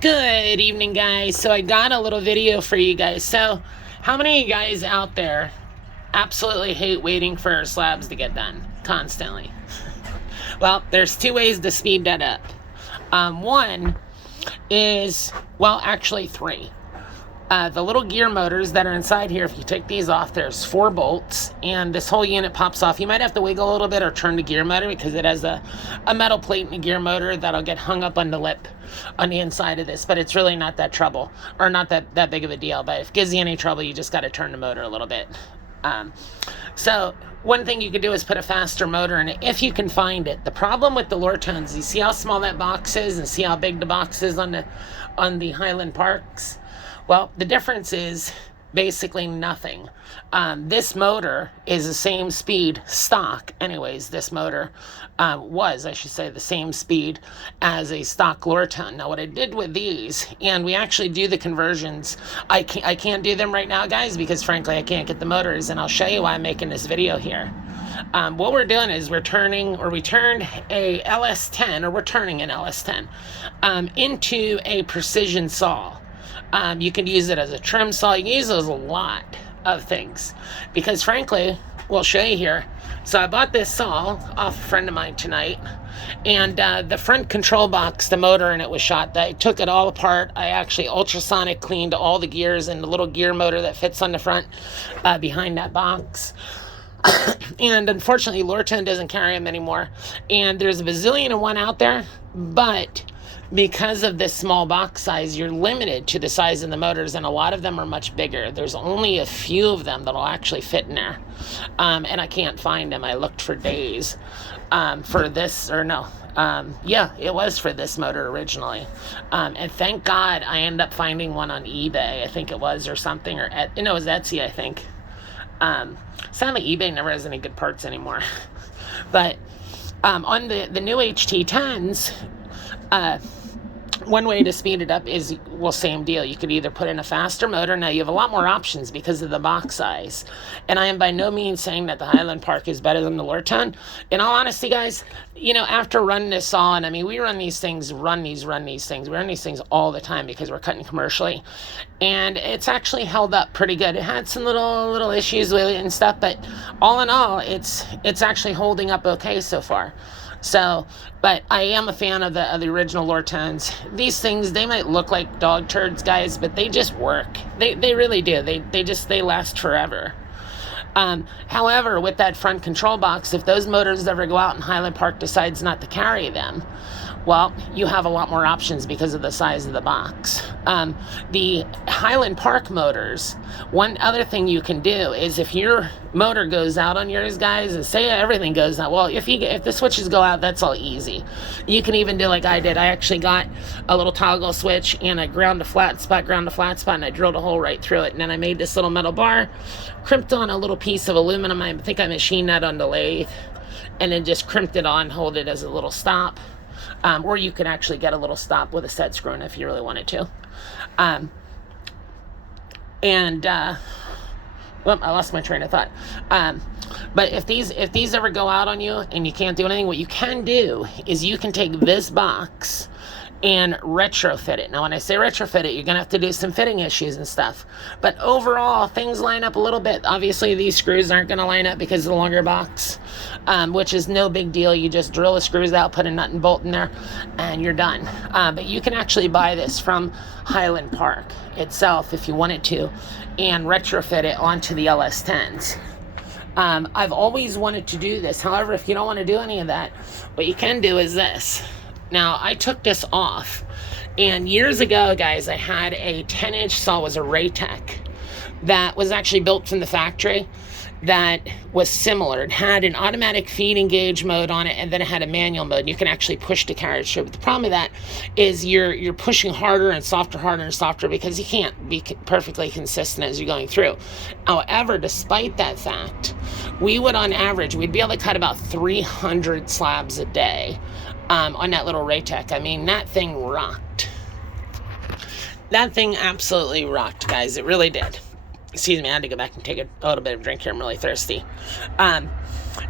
Good evening, guys. So I got a little video for you guys. So how many of you guys out there absolutely hate waiting for slabs to get done constantly? Well, there's two ways to speed that up. One is, well, actually three. The little gear motors that are inside here, if you take these off, there's 4 bolts, and this whole unit pops off. You might have to wiggle a little bit or turn the gear motor because it has a metal plate and a gear motor that'll get hung up on the lip on the inside of this, but it's really not that trouble, or not that big of a deal. But if it gives you any trouble, you just got to turn the motor a little bit. So one thing you could do is put a faster motor in it if you can find it. The problem with the Lortones, you see how small that box is and see how big the box is on the Highland Parks? Well, the difference is basically nothing. This motor is the same speed, stock anyways, this motor was, I should say, the same speed as a stock Lortone. Now what I did with these, and we actually do the conversions, I can't do them right now, guys, because frankly I can't get the motors, and I'll show you why I'm making this video here. What we're doing is we turned a LS10, or we're turning an LS10 into a precision saw. You can use it as a trim saw. You can use it as a lot of things because frankly, we'll show you here. So I bought this saw off a friend of mine tonight, and the front control box, the motor in it was shot. I took it all apart. I actually ultrasonic cleaned all the gears and the little gear motor that fits on the front behind that box. And unfortunately, Lortone doesn't carry them anymore. And there's a bazillion and one out there, but because of this small box size, you're limited to the size of the motors, and a lot of them are much bigger. There's only a few of them that'll actually fit in there, and I can't find them. I looked for days for this, or no, yeah, it was for this motor originally, and thank God I ended up finding one on eBay, I think it was, or something, or it was Etsy, I think. Sadly, eBay never has any good parts anymore. But on the new HT10s, one way to speed it up is, well, same deal. You could either put in a faster motor. Now you have a lot more options because of the box size. And I am by no means saying that the Highland Park is better than the Lortone. In all honesty, guys, after running this saw, and I mean, we run these things, we run these things all the time because we're cutting commercially. And it's actually held up pretty good. It had some little issues with it and stuff, but all in all, it's actually holding up okay so far. So, but I am a fan of the original Lortones. These things, they might look like dog turds, guys, but they just work. They really do. They last forever. However, with that front control box, if those motors ever go out and Highland Park decides not to carry them, well, you have a lot more options because of the size of the box. The Highland Park motors, one other thing you can do is if your motor goes out on yours, guys, and say everything goes out, well, if the switches go out, that's all easy. You can even do like I did. I actually got a little toggle switch and I ground to flat spot, and I drilled a hole right through it. And then I made this little metal bar, crimped on a little piece of aluminum. I think I machined that on the lathe, and then just crimped it on, hold it as a little stop. Or you can actually get a little stop with a set screw in if you really wanted to. Well, I lost my train of thought. But if these ever go out on you and you can't do anything, what you can do is you can take this box and retrofit it. Now, when I say retrofit it, you're going to have to do some fitting issues and stuff. But overall, things line up a little bit. Obviously, these screws aren't going to line up because of the longer box, which is no big deal. You just drill the screws out, put a nut and bolt in there, and you're done. But you can actually buy this from Highland Park itself if you wanted to, and retrofit it onto the LS10s. I've always wanted to do this. However, if you don't want to do any of that, what you can do is this. Now, I took this off, and years ago, guys, I had a 10-inch saw. It was a Raytech that was actually built from the factory that was similar. It had an automatic feed and gauge mode on it, and then it had a manual mode. You can actually push the carriage through. But the problem with that is you're pushing harder and softer because you can't be perfectly consistent as you're going through. However, despite that fact, we would, on average, we'd be able to cut about 300 slabs a day on that little Raytech. I mean, that thing rocked. That thing absolutely rocked, guys. It really did. Excuse me, I had to go back and take a little bit of drink here. I'm really thirsty.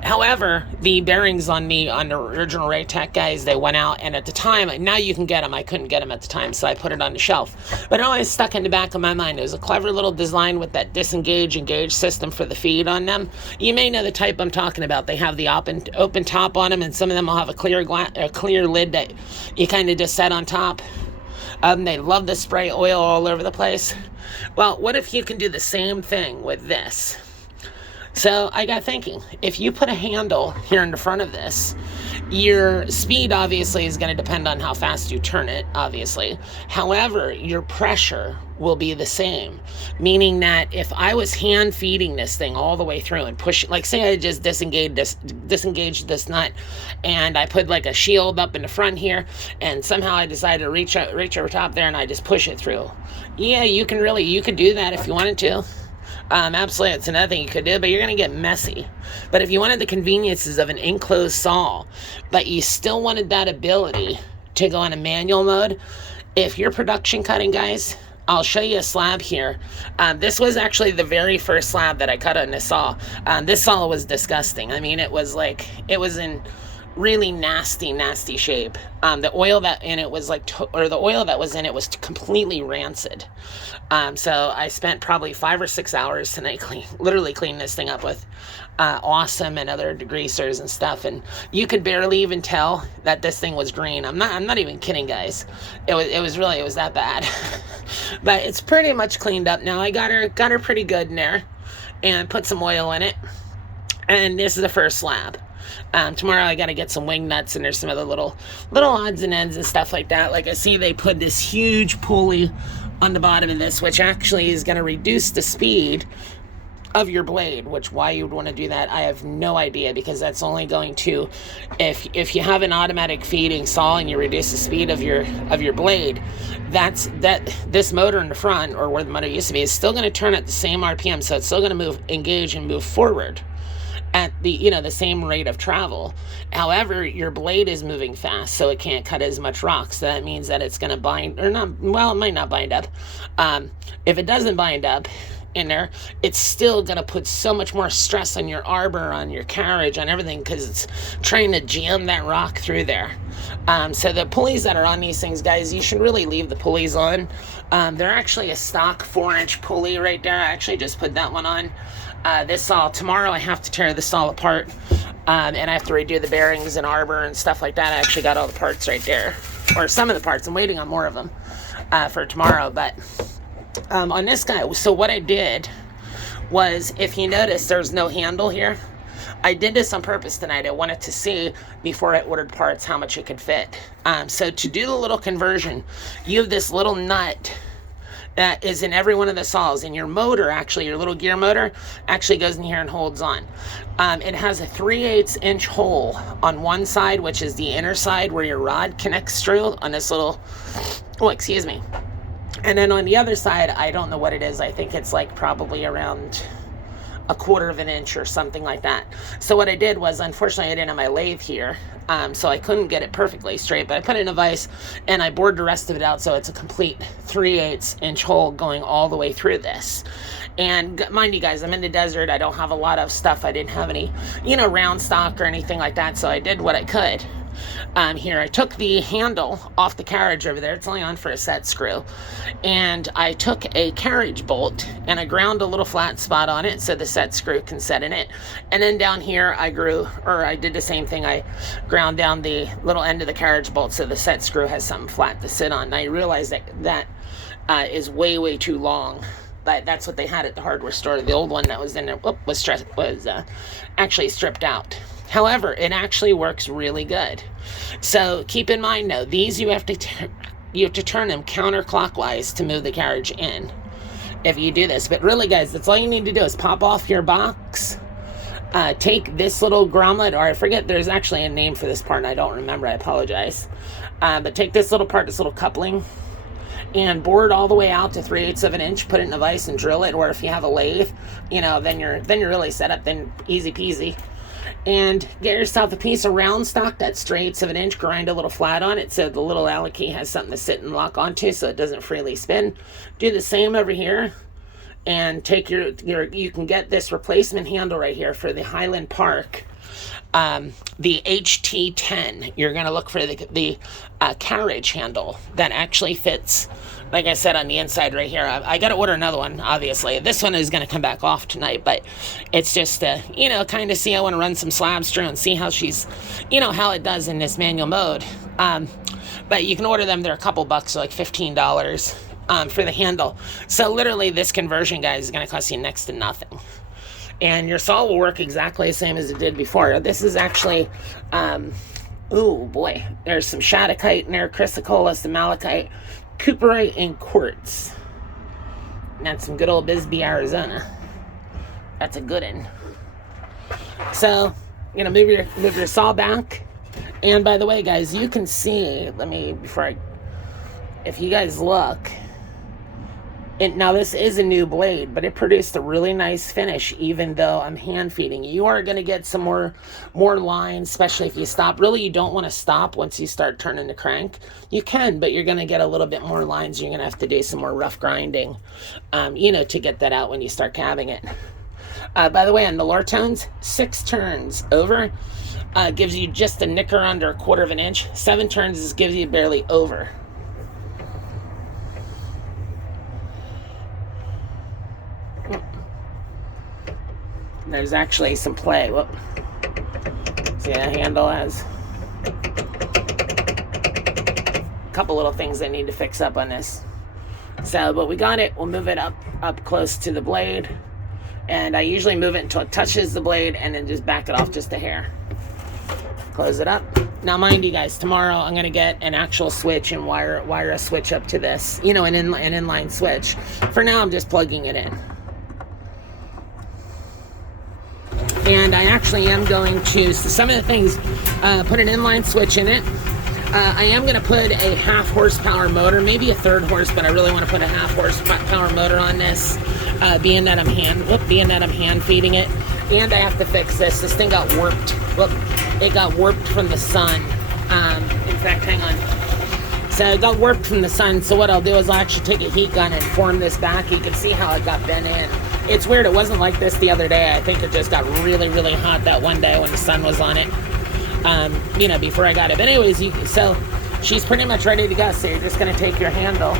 However, the bearings on the original Raytech guys, they went out, and at the time, now you can get them. I couldn't get them at the time, so I put it on the shelf. But it always stuck in the back of my mind. It was a clever little design with that disengage, engage system for the feed on them. You may know the type I'm talking about. They have the open top on them, and some of them will have a clear lid that you kind of just set on top. They love to spray oil all over the place. Well, what if you can do the same thing with this? So I got thinking, if you put a handle here in the front of this, your speed obviously is going to depend on how fast you turn it, obviously. However, your pressure will be the same, meaning that if I was hand feeding this thing all the way through and push it, like say I just disengaged this nut and I put like a shield up in the front here, and somehow I decided to reach over top there and I just push it through. Yeah, you could do that if you wanted to. Absolutely, it's another thing you could do, but you're going to get messy. But if you wanted the conveniences of an enclosed saw, but you still wanted that ability to go in a manual mode, if you're production cutting, guys, I'll show you a slab here. This was actually the very first slab that I cut on this saw. This saw was disgusting. I mean, it was in really nasty shape. The oil that in it was the oil that was in it was completely rancid. So I spent probably 5 or 6 hours tonight literally cleaning this thing up with Awesome and other degreasers and stuff, and you could barely even tell that this thing was green. I'm not even kidding, guys. It was that bad. But it's pretty much cleaned up now. I got her pretty good in there and put some oil in it. And this is the first slab. Tomorrow I got to get some wing nuts, and there's some other little odds and ends and stuff like that. Like I see they put this huge pulley on the bottom of this, which actually is going to reduce the speed of your blade, which why you would want to do that, I have no idea, because that's only going to, if you have an automatic feeding saw and you reduce the speed of your blade, this motor in the front, or where the motor used to be, is still going to turn at the same RPM, so it's still going to engage and move forward at the same rate of travel. However, your blade is moving fast, so it can't cut as much rock. So that means that it's going to bind, or not, well, it might not bind up. If it doesn't bind up in there, it's still going to put so much more stress on your arbor, on your carriage, on everything, because it's trying to jam that rock through there. So the pulleys that are on these things, guys, you should really leave the pulleys on. They're actually a stock 4-inch pulley right there. I actually just put that one on. This saw, tomorrow I have to tear this saw apart, and I have to redo the bearings and arbor and stuff like that. I actually got all the parts right there, or some of the parts. I'm waiting on more of them for tomorrow. But on this guy, so what I did was, if you notice, there's no handle here. I did this on purpose tonight. I wanted to see, before I ordered parts, how much it could fit. So to do the little conversion, you have this little nut that is in every one of the saws, and your motor, actually, your little gear motor, actually goes in here and holds on. It has a 3/8 inch hole on one side, which is the inner side where your rod connects through on this little, and then on the other side, I don't know what it is. I think it's like probably around 1/4 of an inch or something like that. So what I did was, unfortunately, I didn't have my lathe here, so I couldn't get it perfectly straight, but I put it in a vise and I bored the rest of it out, so it's a complete 3/8 inch hole going all the way through this. And mind you guys, I'm in the desert. I don't have a lot of stuff. I didn't have any, round stock or anything like that, so I did what I could. Here, I took the handle off the carriage over there. It's only on for a set screw. And I took a carriage bolt and I ground a little flat spot on it so the set screw can set in it. And then down here, I did the same thing. I ground down the little end of the carriage bolt so the set screw has something flat to sit on. And I realized that is way too long. But that's what they had at the hardware store. The old one that was in there was actually stripped out. However, it actually works really good. So keep in mind, though, these you have to turn them counterclockwise to move the carriage in if you do this. But really, guys, that's all you need to do is pop off your box, take this little grommet, or I forget, there's actually a name for this part and I don't remember, I apologize. But take this little part, this little coupling, and bore it all the way out to 3/8 of an inch, put it in a vise and drill it. Or if you have a lathe, then you're really set up, then easy peasy. And get yourself a piece of round stock that's 3/8 of an inch, grind a little flat on it so the little Allen key has something to sit and lock onto so it doesn't freely spin. Do the same over here, and take you can get this replacement handle right here for the Highland Park the HT10. You're going to look for the carriage handle that actually fits, like I said, on the inside right here. I got to order another one, obviously. This one is going to come back off tonight, but it's just to, you know, kind of see. I want to run some slabs through and see how she's, you know, how it does in this manual mode. But you can order them. They're a couple bucks, so like $15 for the handle. So literally this conversion, guys, is going to cost you next to nothing. And your saw will work exactly the same as it did before. This is actually, ooh boy, there's some Shattuckite in there, chrysocolla, some malachite, cooperite, and quartz. And that's some good old Bisbee, Arizona. That's a good one. So, you know, move your saw back. And by the way, guys, you can see, if you guys look, now this is a new blade, but it produced a really nice finish, even though I'm hand feeding. You are going to get some more lines, especially if you stop. Really, you don't want to stop once you start turning the crank. You can, but you're going to get a little bit more lines. You're going to have to do some more rough grinding, you know, to get that out when you start calving it. By the way, on the Lortones, 6 turns over gives you just a nicker under 1/4 of an inch. 7 turns gives you barely over. There's actually some play. Whoop. See, the handle has a couple little things I need to fix up on this. So, but we got it. We'll move it up close to the blade. And I usually move it until it touches the blade and then just back it off just a hair. Close it up. Now, mind you guys, tomorrow I'm going to get an actual switch and wire a switch up to this. You know, an inline switch. For now, I'm just plugging it in. And I actually am going to, some of the things, put an inline switch in it. I am going to put a 1/2 horsepower motor, maybe a 1/3 horse, but I really want to put a 1/2 horsepower motor on this, being that I'm hand feeding it. And I have to fix this. This thing got warped. Whoop. It got warped from the sun. In fact, hang on. So it got warped from the sun. So what I'll do is I'll actually take a heat gun and form this back. You can see how it got bent in. It's weird. It wasn't like this the other day. I think it just got really, really hot that one day when the sun was on it. You know, before I got it. But anyways, so she's pretty much ready to go. So you're just going to take your handle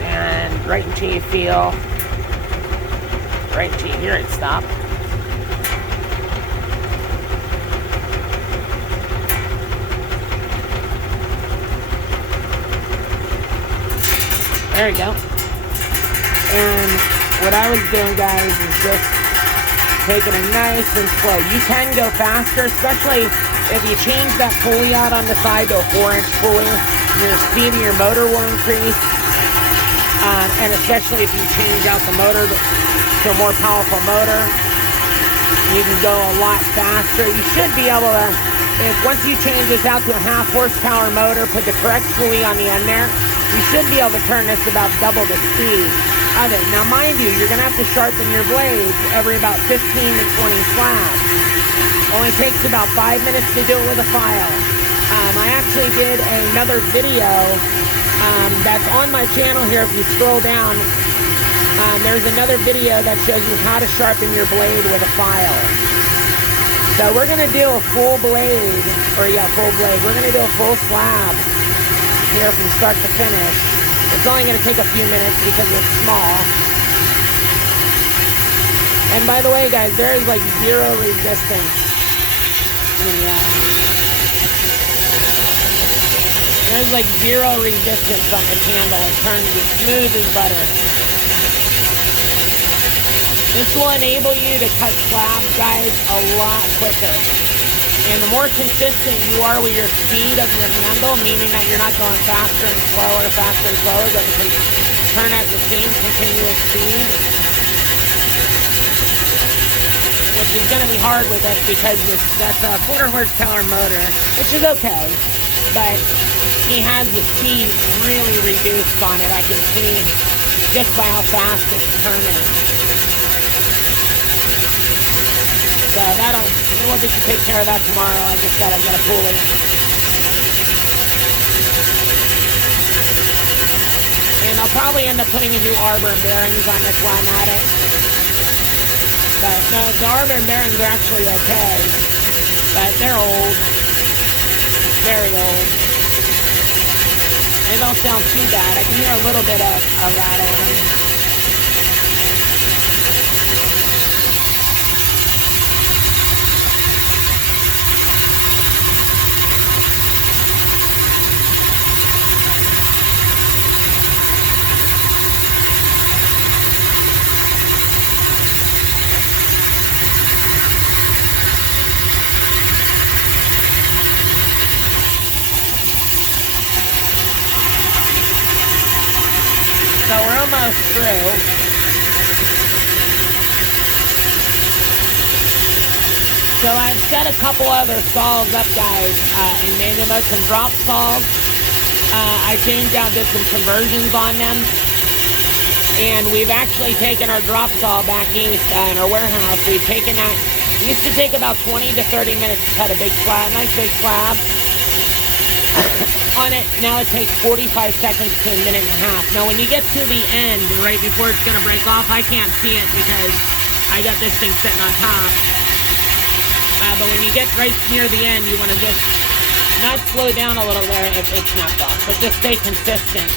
and right until you feel, right until you hear it stop. There you go. And what I was doing, guys, is just taking it nice and slow. You can go faster, especially if you change that pulley out on the side to a 4-inch pulley. Your speed of your motor will increase. And especially if you change out the motor to a more powerful motor, you can go a lot faster. You should be able to, once you change this out to a 1/2 horsepower motor, put the correct pulley on the end there, you should be able to turn this about double the speed of it. Now, mind you, you're going to have to sharpen your blades every about 15 to 20 slabs. Only takes about 5 minutes to do it with a file. I actually did another video that's on my channel here. If you scroll down, there's another video that shows you how to sharpen your blade with a file. So we're going to do a full blade, We're going to do a full slab here from start to finish. It's only going to take a few minutes because it's small. And by the way, guys, there is like zero resistance. There's like zero resistance on this handle. It turns as smooth as butter. This will enable you to cut slabs, guys, a lot quicker. And the more consistent you are with your speed of your handle, meaning that you're not going faster and slower, that you can turn at the same continuous speed, which is going to be hard with this because that's a 1/4 horsepower motor, which is okay, but he has the speed really reduced on it. I can see just by how fast it's turning. So we'll just take care of that tomorrow. I just got a pulley. And I'll probably end up putting a new arbor and bearings on this while I'm at it. But no, the arbor bearings are actually okay. But they're old. Very old. They don't sound too bad. I can hear a little bit of a rattle in them. So we're almost through. So I've set a couple other saws up, guys, in manual mode, some drop saws. I changed out, did some conversions on them. And we've actually taken our drop saw back east in our warehouse. We've taken that. It used to take about 20 to 30 minutes to cut a big slab, nice big slab. On it, now it takes 45 seconds to a minute and a half. Now when you get to the end, right before it's going to break off, I can't see it because I got this thing sitting on top. But when you get right near the end, you want to just not slow down a little there if it snapped off, but just stay consistent.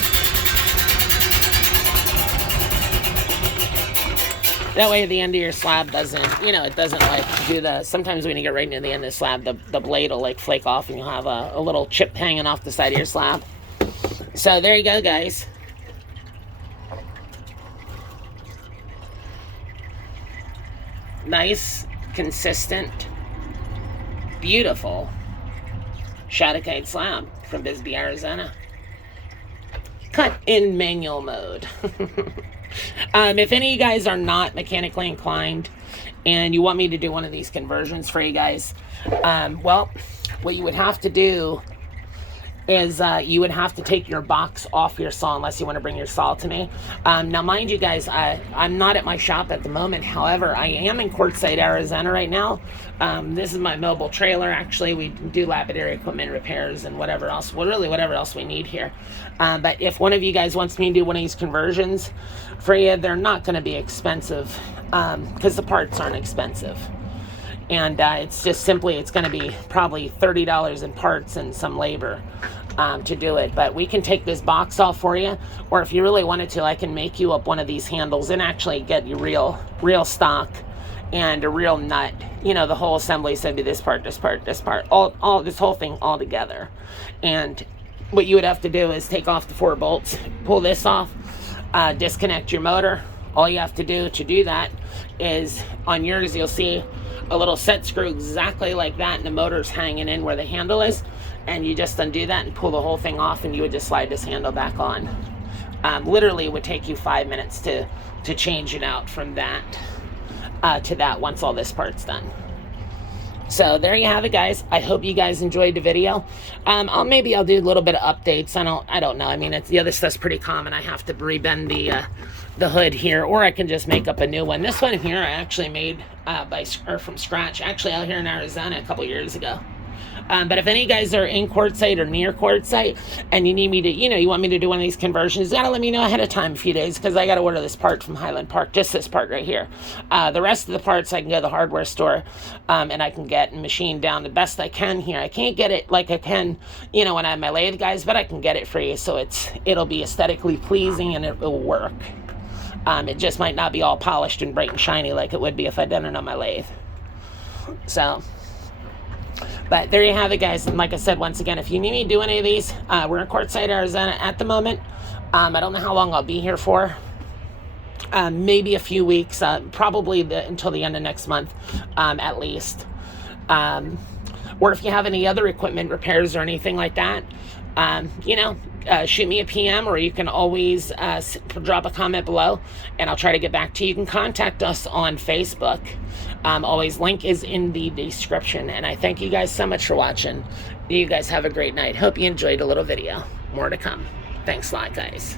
That way the end of your slab doesn't, it doesn't like do the, sometimes when you get right near the end of the slab, the blade will like flake off and you'll have a little chip hanging off the side of your slab. So there you go, guys. Nice, consistent, beautiful Shadowkite slab from Bisbee, Arizona. Cut in manual mode. If any of you guys are not mechanically inclined and you want me to do one of these conversions for you guys, well, what you would have to do is you would have to take your box off your saw unless you want to bring your saw to me. Now, mind you guys, I'm not at my shop at the moment. However, I am in Quartzsite, Arizona right now. This is my mobile trailer. Actually, we do lapidary equipment repairs and whatever else, well, really whatever else we need here. But if one of you guys wants me to do one of these conversions for you, they're not going to be expensive because the parts aren't expensive. And it's just simply, it's going to be probably $30 in parts and some labor to do it. But we can take this box off for you, or if you really wanted to, I can make you up one of these handles and actually get you real stock and a real nut. The whole assembly is going to be this part, this part, this part, all this whole thing all together. And what you would have to do is take off the 4 bolts, pull this off, disconnect your motor. All you have to do that is on yours, you'll see a little set screw exactly like that, and the motor's hanging in where the handle is, and you just undo that and pull the whole thing off, and you would just slide this handle back on. Literally, it would take you 5 minutes to change it out from that to that once all this part's done. So there you have it, guys. I hope you guys enjoyed the video. Maybe I'll do a little bit of updates. I don't know. I mean, the other stuff's pretty common. I have to rebend the hood here, or I can just make up a new one. This one here I actually made from scratch, actually out here in Arizona a couple years ago. But if any of you guys are in Quartzsite or near Quartzsite and you need me to, you want me to do one of these conversions, you gotta let me know ahead of time, a few days, because I gotta order this part from Highland Park, just this part right here. The rest of the parts I can go to the hardware store and I can get and machine down the best I can here. I can't get it like I can, when I have my lathe guys, but I can get it for you so it'll be aesthetically pleasing and it will work. It just might not be all polished and bright and shiny like it would be if I'd done it on my lathe. So, but there you have it, guys. And like I said, once again, if you need me to do any of these, we're in Quartzsite, Arizona at the moment. I don't know how long I'll be here for. Maybe a few weeks, probably until the end of next month, at least. Or if you have any other equipment repairs or anything like that, shoot me a PM, or you can always drop a comment below and I'll try to get back to you. You can contact us on Facebook. Always, link is in the description. And I thank you guys so much for watching. You guys have a great night. Hope you enjoyed a little video. More to come. Thanks a lot, guys.